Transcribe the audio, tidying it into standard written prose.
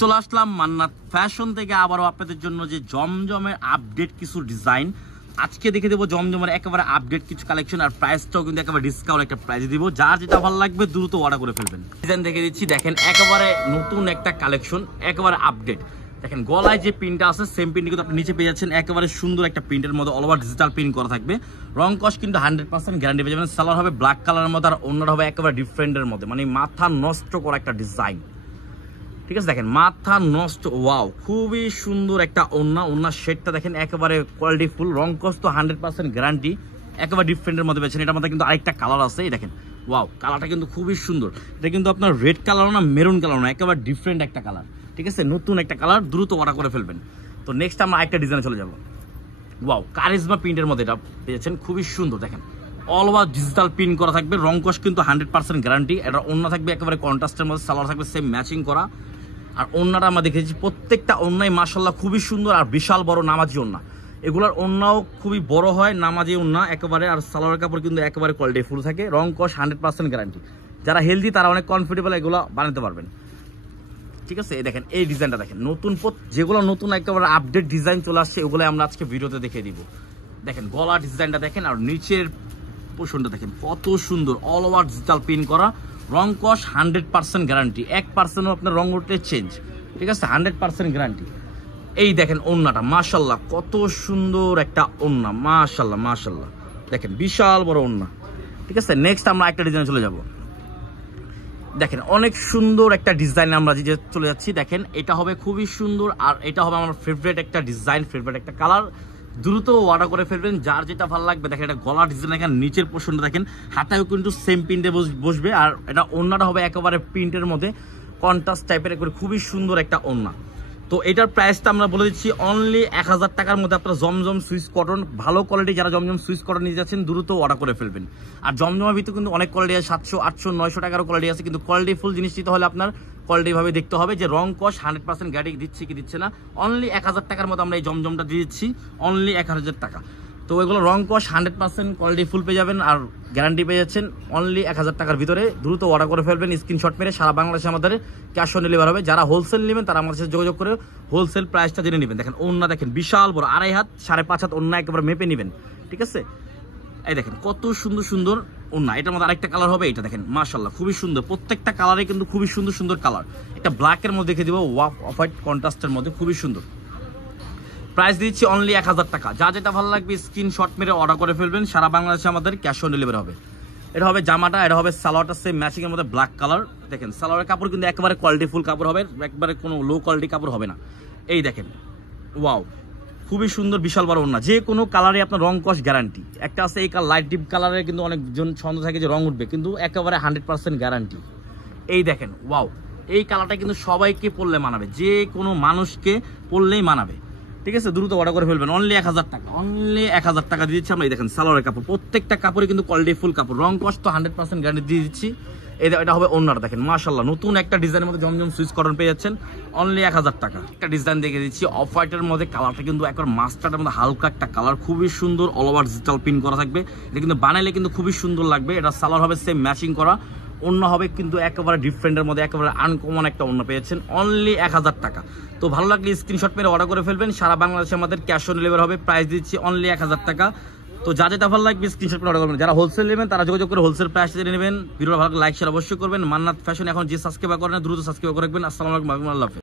চলে আসলাম মান্নাত ফ্যাশন থেকে আবারও আপনাদের জন্য যে জমজমের আপডেট কিছু ডিজাইন আজকে দেখে দেবো। জমজমের একেবারে আপডেট কিছু কালেকশন আর প্রাইসটাও কিন্তু একেবারে ডিসকাউন্ট একটা প্রাইসে দিব। যার যেটা ভালো লাগবে দ্রুত অর্ডার করে ফেলবেন। ডিজাইন দেখে দিচ্ছি, দেখেন একেবারে নতুন একটা কালেকশন, একেবারে আপডেট। দেখেন গলায় যে প্রিন্টটা আছে সেম প্রিন্ট কিন্তু আপনি নিচে পেয়ে যাচ্ছেন। একেবারে সুন্দর একটা প্রিন্টের মধ্যে অল ওভার ডিজিটাল প্রিন্ট করা থাকবে। রং কস্ট কিন্তু 100% গ্যারান্টি পেয়ে যাবেন। সালোয়ার হবে ব্ল্যাক কালারের মধ্যে আর অন্যটা হবে একেবারে ডিফারেন্টের মধ্যে, মানে মাথা নষ্ট করা একটা ডিজাইন। ঠিক আছে, দেখেন মাথা নষ্ট, ওয়াও খুবই সুন্দর একটা ওন্না শেডটা দেখেন একেবারে কোয়ালিটি ফুল। রং কস্ট তো 100% গ্যারান্টি, একেবারে ডিফারেন্টের মধ্যে পেয়েছেন। এটার মধ্যে কিন্তু আরেকটা কালার আছে, এই দেখেন ওয়াও কালারটা কিন্তু খুবই সুন্দর। এটা কিন্তু আপনার রেড কালার না মেরুন কালার না, একেবারে ডিফারেন্ট একটা কালার। ঠিক আছে, নতুন একটা কালার, দ্রুত অর্ডার করে ফেলবেন। তো নেক্সট আমরা আরেকটা ডিজাইনে চলে যাবো। ওয়াও কারিজমা প্রিন্টের মধ্যে এটা পেয়েছেন, খুবই সুন্দর। দেখেন অল ওভার ডিজিটাল প্রিন্ট করা থাকবে। রং কস্ট কিন্তু 100% গ্যারান্টি। এটা ওন্না থাকবে একেবারে কন্ট্রাস্টের মধ্যে, সালোয়ার থাকবে সেম ম্যাচিং করা। আর ওন্নাটা আমরা দেখেছি প্রত্যেকটা ওন্নাই মাশাআল্লাহ খুবই সুন্দর আর বিশাল বড় নামাজি ওন্না। এগুলোর ওন্নাও খুবই বড় হয়, নামাজি ওন্না একেবারে। আর সালোয়ার কাপড় কিন্তু একেবারে কোয়ালিটি ফুল থাকে। রং কস্ট 100% গ্যারান্টি। যারা হেলদি তারা অনেক কমফোর্টেবল এগুলো বানাতে পারবেন। ঠিক আছে, দেখেন এই ডিজাইনটা দেখেন, নতুন যেগুলো নতুন একেবারে আপডেট ডিজাইন চলে আসছে ওগুলো আমরা আজকে ভিডিওতে দেখিয়ে দিব। দেখেন গলা ডিজাইনটা দেখেন আর নিচের পোর্শনটা দেখেন কত সুন্দর, অল ওভার ডিজিটাল প্রিন্ট করা। রং কস্ট 100% গ্যারান্টি, 1%ও আপনার রং উঠলে চেঞ্জ। ঠিক আছে, 100% গ্যারান্টি। এই দেখেন ওন্নাটা মাশাআল্লাহ কত সুন্দর একটা ওন্না, মাশাআল্লাহ মাশাআল্লাহ দেখেন বিশাল বড় ওন্না। ঠিক আছে, নেক্সট আমরা একটা ডিজাইনে চলে যাব। দেখেন অনেক সুন্দর একটা ডিজাইন আমরা যে চলে যাচ্ছি। দেখেন এটা হবে খুবই সুন্দর আর এটা হবে আমার ফেভারিট একটা ডিজাইন, ফেভারিট একটা কালার। দ্রুত অর্ডার করে ফেলবেন, যার যেটা ভালো লাগবে। দেখেন এটা গলা ডিজাইন, দেখেন নিচের পোর্শনটা দেখেন হাতায়ও কিন্তু সেম প্রিন্টে বসবে। আর এটা ওন্নাটা হবে একেবারে প্রিন্টের মধ্যে কন্ট্রাস্ট টাইপের, করে খুবই সুন্দর একটা ওন্না। তো এটার প্রাইসটা আমরা বলে দিচ্ছি অনলি 1000 টাকার মধ্যে আপনারা জমজম সুইস কটন, ভালো কোয়ালিটি যারা জমজম সুইস কটন নিয়ে যাচ্ছেন দ্রুত অর্ডার করে ফেলবেন। আর জমজমের ভিতরে কিন্তু অনেক কোয়ালিটি আছে, 700, 800, 900 টাকারও কোয়ালিটি আছে। কিন্তু কোয়ালিটি ফুল জিনিস নিতে হলে আপনার কোয়ালিটি ভাবে দেখতে হবে যে রং কস্ট 100% গ্যারান্টি দিচ্ছে কি দিচ্ছে না। অনলি 1000 টাকার মধ্যে আমরা এই জমজমটা দিয়ে দিচ্ছি, অনলি 1000 টাকা। তো এগুলো রং কস্ট 100% কোয়ালিটি ফুল পেয়ে যাবেন আর গ্যারান্টি পেয়ে যাচ্ছেন অনলি 1000 টাকার ভিতরে। দ্রুত অর্ডার করে ফেলবেন, স্ক্রিনশট মেরে। সারা বাংলাদেশে আমাদের ক্যাশ অন ডেলিভারি হবে। যারা হোলসেল নেবেন তারা আমাদের সাথে যোগাযোগ করে হোলসেল প্রাইসটা জেনে নেবেন। দেখেন ওন্না দেখেন বিশাল বড়, 2.5 হাত 5.5 হাত ওন্না, একেবারে মেপে নেবেন। ঠিক আছে, এই দেখেন কত সুন্দর সুন্দর ওন্না। এটার মধ্যে আরেকটা কালার হবে, এটা দেখেন মাশাআল্লাহ খুবই সুন্দর। প্রত্যেকটা কালারে কিন্তু খুবই সুন্দর সুন্দর কালার। একটা ব্ল্যাকের মধ্যে দেখে দিব, অফ হোয়াইট কন্ট্রাস্টের মধ্যে খুবই সুন্দর। প্রাইস দিচ্ছি অনলি 1000 টাকা। যা যেটা ভালো লাগবে স্ক্রিনশট মেরে অর্ডার করে ফেলবেন। সারা বাংলাদেশে আমাদের ক্যাশ অন ডেলিভারি হবে। এটা হবে জামাটা, এটা হবে সালোয়ারটা সেম ম্যাচিং এর মধ্যে ব্ল্যাক কালার। দেখেন সালোয়ারের কাপড় কিন্তু একেবারে কোয়ালিটি ফুল কাপড় হবে, একবারে কোনো লো কোয়ালিটি কাপড় হবে না। এই দেখেন ওয়াও খুবই সুন্দর, বিশাল বড় ওন্না। যে কোনো কালারে আপনার রং কস্ট গ্যারান্টি। একটা আছে এই লাইট ডিপ কালারের, কিন্তু অনেকজন সন্দেহ থাকে যে রং উঠবে, কিন্তু একেবারে 100% গ্যারান্টি। এই দেখেন ওয়াও, এই কালারটা কিন্তু সবাইকে পরলে মানাবে, যে কোনো মানুষকে পরলেই মানাবে। ঠিক আছে, দ্রুত অর্ডার করে ফেলবেন। অনলি 1000 টাকা, অনলি 1000 টাকা দিয়ে দিচ্ছি আমরা। এই দেখেন সালোয়ারের কাপড়, প্রত্যেকটা কাপড়ে কিন্তু কোয়ালিটি ফুল কাপড়। রং কস্ট তো 100% গ্যারান্টি দিয়ে দিচ্ছি। এটা হবে ওন্নাটা দেখেন মাশাআল্লাহ নতুন একটা ডিজাইনের মধ্যে জমজম সুইস কটন পেয়ে যাচ্ছেন অনলি 1000 টাকা। একটা ডিজাইন দেখে দিচ্ছি অফ হোয়াইটের মধ্যে, কালারটা কিন্তু একবার মাস্টার্ডের মধ্যে হালকা একটা কালার, খুবই সুন্দর। অল ওভার ডিজিটাল প্রিন্ট করা থাকবে। এটা কিন্তু বানাইলে কিন্তু খুবই সুন্দর লাগবে। এটা সালোয়ার হবে সেম ম্যাচিং করা, অন্য হবে কিন্তু একেবারে ডিফারেন্টের মধ্যে, একেবারে আনকমন একটা অন্য পেয়েছেন অনলি 1000 টাকা। তো ভালো লাগলে স্ক্রিনশট মেরে অর্ডার করে ফেলবেন। সারা বাংলাদেশে আমাদের ক্যাশ অন ডেলিভারি হবে। প্রাইস দিচ্ছি অনলি 1000 টাকা। তো যা যেটা ভালো লাগবে স্ক্রিনশট মেরে অর্ডার করবেন। যারা হোলসেল নেবেন তারা যোগাযোগ করে হোলসেল প্রাইস জেনে নেবেন। ভিডিওটা ভালো লাইক শেয়ার অবশ্যই করবেন। মান্নাত ফ্যাশন এখন যে সাবস্ক্রাইব করেন দ্রুত সাবস্ক্রাইব করে রাখবেন। আসসালামু আলাইকুম, আল্লাহ হাফেজ।